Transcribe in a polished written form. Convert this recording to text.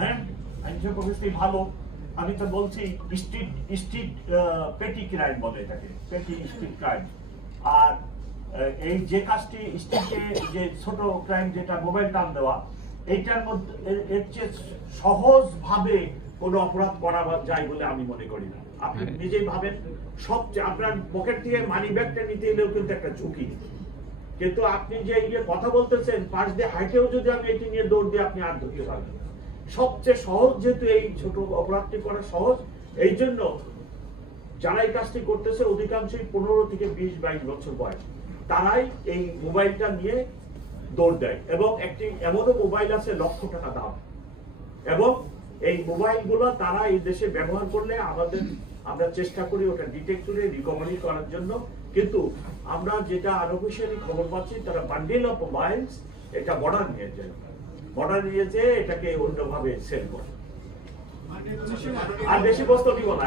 হ্যাঁ, আইনশৃঙ্খলা পরিস্থিতি ভালো। আমি তো বলছি স্ট্রিট পেটি ক্রাইম বলে এটাকে, পেটি স্ট্রিট ক্রাইম। আর এই যে কাজটি স্ট্রিটে যে ছোট ক্রাইম যেটা মোবাইল টান দেওয়া, এইটার মধ্যে এর চেয়ে সহজ ভাবে কোনো অপরাধ করা যায় বলে আমি মনে করি না। আপনি নিজেই ভাবেন, সবচেয়ে আপনার পকেট থেকে মানি ব্যাগটা নিতে এলেও কিন্তু একটা ঝুঁকি, কিন্তু আপনি যে কথা বলতেছেন পাশ দিয়ে হাইটেও যদি আমি এটি নিয়ে দৌড় দিয়ে আপনি আর ধরতে পারবেন। সবচেয়ে সহজ যেহেতু এই ছোট অপরাধটি করা সহজ, এই জন্য যারা এই কাজটি করতেছে অধিকাংশই 15 থেকে 20-22 বছর বয়স, তারাই এই মোবাইলটা নিয়ে দৌড় দেয়। এবং একটি এমনও মোবাইল আছে লক্ষ টাকা দাম, এবং এই মোবাইলগুলো তারা এই দেশে ব্যবহার করলে আমরা চেষ্টা করি ওটা ডিটেক্ট করে রিকভারি করার জন্য। কিন্তু আমরা যেটা আনঅফিশিয়ালি খবর পাচ্ছি, তারা বান্ডিল অফ মোবাইলস এটা বর্ডার নিয়ে যায়, বর্ডার নিয়ে যেয়ে এটাকে অন্যভাবে সেল করে। আর বেশি বস্তু দিব না।